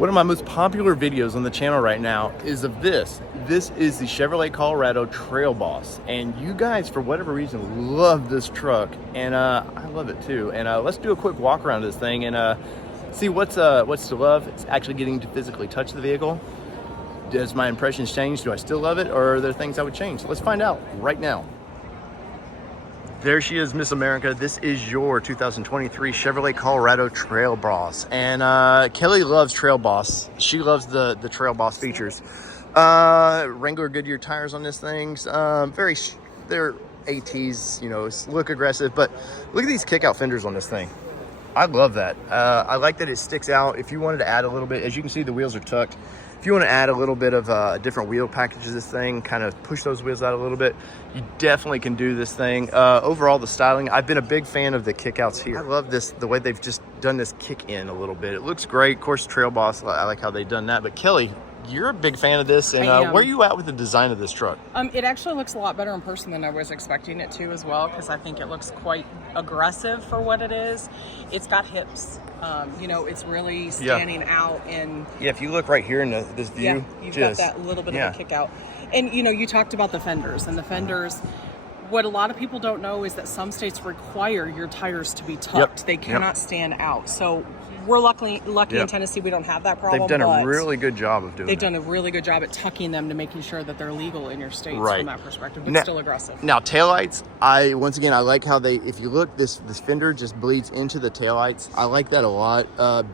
One of my most popular videos on the channel right now is of this. This is the Chevrolet Colorado Trail Boss, and you guys, for whatever reason, love this truck, and I love it too. And let's do a quick walk around this thing and see what's to love. It's actually getting to physically touch the vehicle. Does my impressions change? Do I still love it, or are there things I would change? Let's find out right now. There she is, Miss America. This is your 2023 Chevrolet Colorado Trail Boss. And Kelly loves Trail Boss. She loves the Trail Boss features. Wrangler Goodyear tires on this thing. They're ATs, you know, look aggressive. But look at these kick-out fenders on this thing. I love that. I like that it sticks out. If you wanted to add a little bit, as you can see, the wheels are tucked. If you want to add a little bit of a different wheel package to this thing, kind of push those wheels out a little bit, you definitely can do this thing. Overall, the styling, I've been a big fan of the kickouts here. I love this, the way they've just done this kick in a little bit. It looks great. Of course, Trail Boss, I like how they've done that. But Kelly, you're a big fan of this, and where are you at with the design of this truck? It actually looks a lot better in person than I was expecting it to as well, because I think it looks quite aggressive for what it is. It's got hips. You know, it's really standing out. And yeah, if you look right here in this view, you've got that little bit of a kick out. And you know, you talked about the fenders, and the fenders, what a lot of people don't know is that some states require your tires to be tucked. They cannot stand out. So we're lucky in Tennessee, we don't have that problem. They've done a really good job of doing They've done a really good job at tucking them to making sure that they're legal in your states from that perspective, but still aggressive. Now, taillights, once again, I like how they, if you look, this fender just bleeds into the taillights. I like that a lot.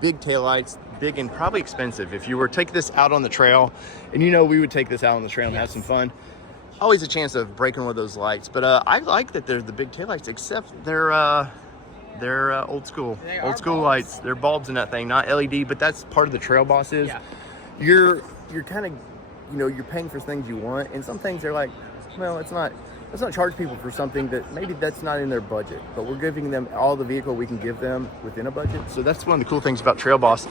Big taillights, big and probably expensive. If you were to take this out on the trail, and you know we would take this out on the trail and have some fun, always a chance of breaking one of those lights. But I like that they're the big taillights, except they're old school lights. They're bulbs in that thing, not LED, but that's part of the Trail Boss is. You're kind of, you know, you're paying for things you want, and some things they're like, well, let's not charge people for something that maybe that's not in their budget, but we're giving them all the vehicle we can give them within a budget. So that's one of the cool things about Trail Boss.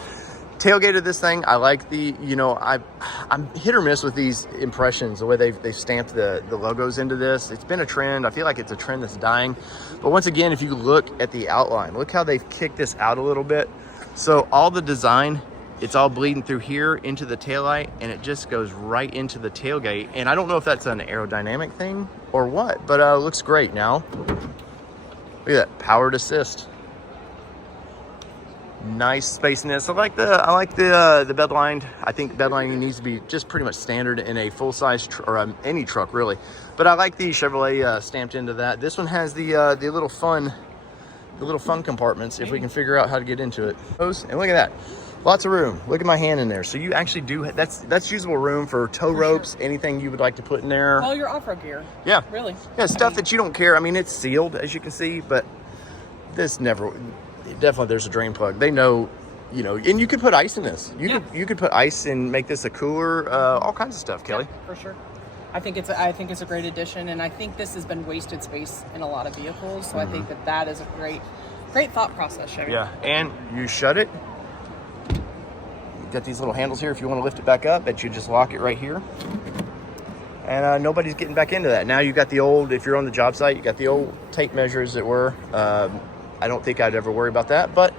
Tailgate of this thing, I like the, you know, I'm hit or miss with these impressions, the way they've stamped the logos into this. It's been a trend. I feel like it's a trend that's dying. But once again, if you look at the outline, look how they've kicked this out a little bit. So all the design, it's all bleeding through here into the taillight, and it just goes right into the tailgate. And I don't know if that's an aerodynamic thing or what, but it looks great now. Look at that, powered assist. Nice space in this. I like the bed line. I think bed lining needs to be just pretty much standard in a full size or any truck really. But I like the Chevrolet stamped into that. This one has the little fun compartments if we can figure out how to get into it. And look at that, lots of room. Look at my hand in there. So you actually do that's usable room for tow ropes, anything you would like to put in there. All your off-road gear. Yeah, really. Yeah, stuff that you don't care. I mean, it's sealed as you can see, but this never. Definitely there's a drain plug. They know, you know, and you could put ice in this. You could put ice and make this a cooler, all kinds of stuff, Kelly. For sure. I think it's a great addition, and I think this has been wasted space in a lot of vehicles. So I think that is a great thought process, Chevy. Yeah, and you shut it. You've got these little handles here if you want to lift it back up, that you just lock it right here. And nobody's getting back into that. Now you got the old, if you're on the job site, you got the old tape measure as it were. I don't think I'd ever worry about that, but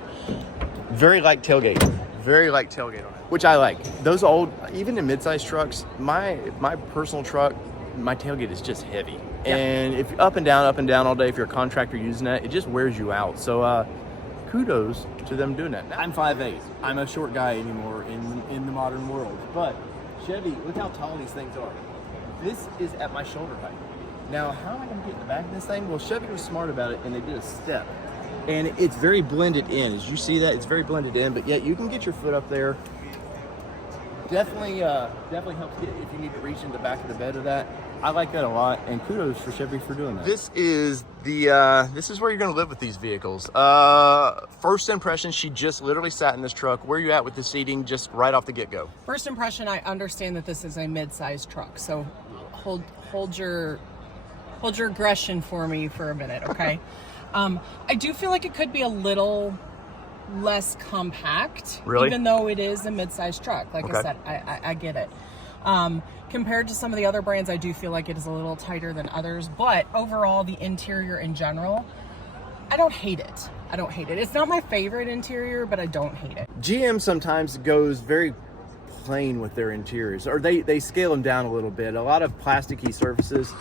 very light tailgate on it, which I like. Those old, even in mid-size trucks, my personal truck, my tailgate is just heavy. And if you're up and down all day, if you're a contractor using that, it just wears you out. So kudos to them doing that. I'm 5'8". I'm a short guy anymore in the modern world, but Chevy, look how tall these things are. This is at my shoulder height. Now, how am I gonna get in the back of this thing? Well, Chevy was smart about it, and they did a step. And it's very blended in. As you see that, it's very blended in, but yet you can get your foot up there. Definitely helps get if you need to reach in the back of the bed of that. I like that a lot, and kudos for Chevy for doing that. This is where you're gonna live with these vehicles. First impression, she just literally sat in this truck. Where are you at with the seating just right off the get-go? First impression, I understand that this is a mid-sized truck, so hold your aggression for me for a minute, okay? I do feel like it could be a little less compact, even though it is a mid-sized truck. Like I said, I get it. Compared to some of the other brands, I do feel like it is a little tighter than others, but overall, the interior in general, I don't hate it. I don't hate it. It's not my favorite interior, but I don't hate it. GM sometimes goes very plain with their interiors, or they scale them down a little bit. A lot of plasticky surfaces.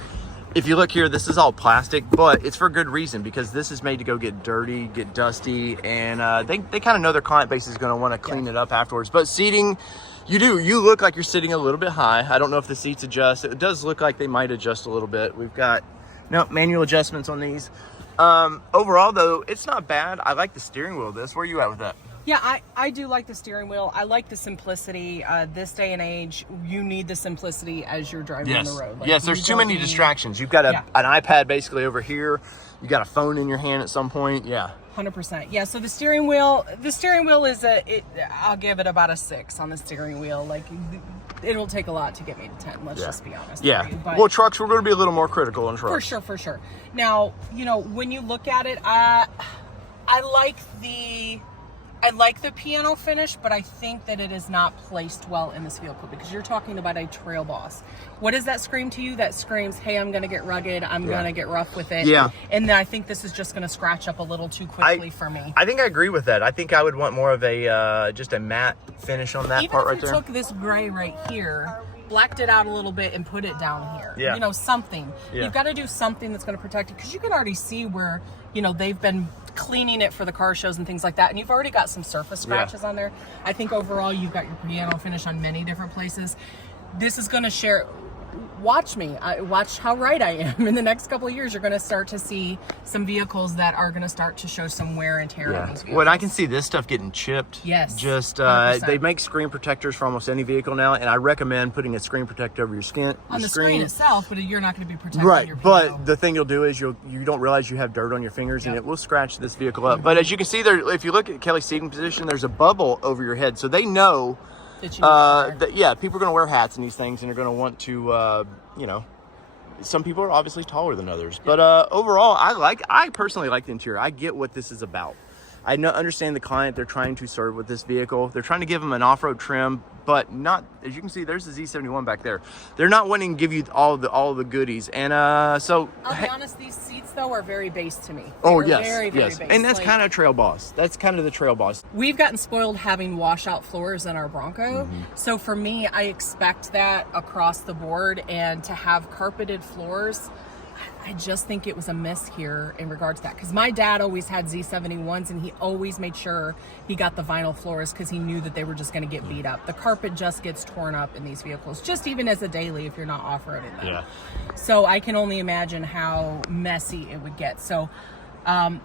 If you look here, this is all plastic, but it's for good reason, because this is made to go get dirty, get dusty, and they kind of know their client base is going to want to clean it up afterwards. But seating, you look like you're sitting a little bit high. I don't know if the seats adjust. It does look like they might adjust a little bit. We've got manual adjustments on these. Overall though, it's not bad. I like the steering wheel of this. Where are you at with that? Yeah, I do like the steering wheel. I like the simplicity. This day and age, you need the simplicity as you're driving on the road. Like, yes, there's too many distractions. You've got an iPad basically over here. You got a phone in your hand at some point. Yeah. 100%. Yeah, so the steering wheel is I'll give it about a 6 on the steering wheel. Like, it'll take a lot to get me to 10, let's just be honest with you. But well, trucks, we're going to be a little more critical on trucks. For sure. Now, when you look at it, I like the piano finish, but I think that it is not placed well in this vehicle, because you're talking about a trail boss. What does that scream to you? That screams, hey, I'm going to get rugged. I'm going to get rough with it. Yeah. And I think this is just going to scratch up a little too quickly for me. I think I agree with that. I think I would want more of a just a matte finish on that part right there. Even if you took this gray right here, blacked it out a little bit and put it down here. Something. You've got to do something that's going to protect it, because you can already see where, they've been cleaning it for the car shows and things like that, and you've already got some surface scratches on there. I think overall you've got your piano finish on many different places. This is going to share. Watch me. Watch how right I am. In the next couple of years, you're going to start to see some vehicles that are going to start to show some wear and tear on these vehicles. Well, I can see this stuff getting chipped. Yes. Just they make screen protectors for almost any vehicle now, and I recommend putting a screen protector over your skin. On the screen itself, but you're not going to be protecting your piano. But the thing you'll do is you don't realize you have dirt on your fingers, and it will scratch this vehicle up. But as you can see there, if you look at Kelly's seating position, there's a bubble over your head, so they know people are going to wear hats and these things, and they're going to want to, some people are obviously taller than others. But overall, I personally like the interior. I get what this is about. I understand the client they're trying to serve with this vehicle. They're trying to give them an off-road trim, but not, as you can see, there's the Z71 back there. They're not wanting to give you all the goodies. And so I'll be honest, these seats though are very base to me. Very base. And that's kind of trail boss. That's kind of the trail boss. We've gotten spoiled having washout floors in our Bronco. So for me, I expect that across the board, and to have carpeted floors, I just think it was a miss here in regards to that, because my dad always had Z71s, and he always made sure he got the vinyl floors because he knew that they were just going to get beat up. The carpet just gets torn up in these vehicles, just even as a daily if you're not off-roading them. Yeah. So I can only imagine how messy it would get. So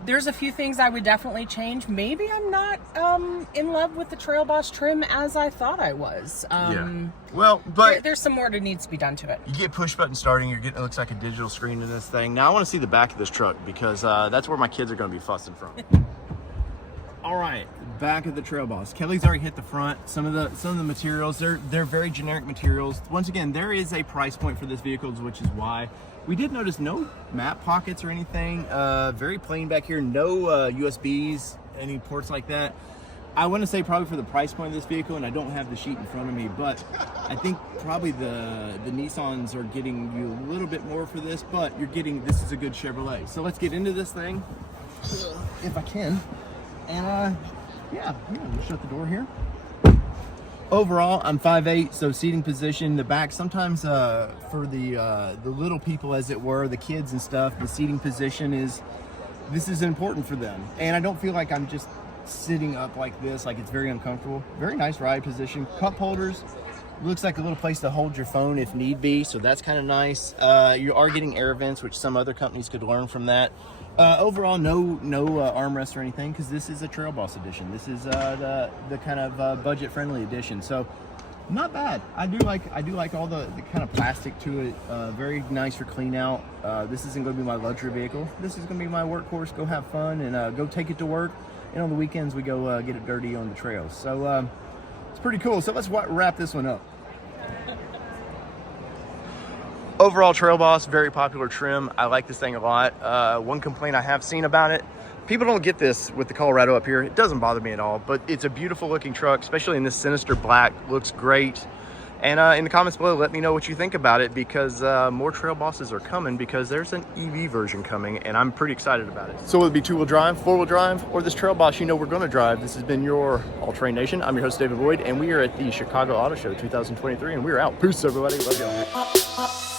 there's a few things I would definitely change. Maybe I'm not in love with the Trail Boss trim as I thought I was. Well, but there's some more that needs to be done to it. You get push button starting, it looks like a digital screen in this thing. Now I want to see the back of this truck, because that's where my kids are going to be fussing from. All right, back of the Trail Boss. Kelly's already hit the front. Some of the materials, they're very generic materials. Once again, there is a price point for this vehicle, which is why we did notice no map pockets or anything. Very plain back here. No USBs, any ports like that. I want to say probably for the price point of this vehicle, and I don't have the sheet in front of me, but I think probably the Nissans are getting you a little bit more for this, but this is a good Chevrolet. So let's get into this thing, if I can. And we'll shut the door here. Overall, I'm 5'8", so seating position, the back, sometimes for the little people, as it were, the kids and stuff, the seating position is important for them. And I don't feel like I'm just sitting up like this, like it's very uncomfortable. Very nice ride position. Cup holders, looks like a little place to hold your phone if need be, so that's kind of nice. You are getting air vents, which some other companies could learn from that. Overall, no armrest or anything, because this is a Trail Boss edition. This is the kind of budget-friendly edition, so not bad. I do like all the kind of plastic to it. Very nice for clean out. This isn't going to be my luxury vehicle. This is going to be my workhorse. Go have fun and go take it to work. And on the weekends, we go get it dirty on the trails. So it's pretty cool. So let's wrap this one up. Overall, Trail Boss, very popular trim. I like this thing a lot. One complaint I have seen about it, people don't get this with the Colorado up here. It doesn't bother me at all, but it's a beautiful looking truck, especially in this sinister black. Looks great. And in the comments below, let me know what you think about it, because more trail bosses are coming, because there's an EV version coming and I'm pretty excited about it. So whether it be 2-wheel drive, 4-wheel drive, or this trail boss you know we're gonna drive, this has been your All Terrain Nation. I'm your host, David Boyd, and we are at the Chicago Auto Show 2023, and we're out. Peace, everybody. Love y'all.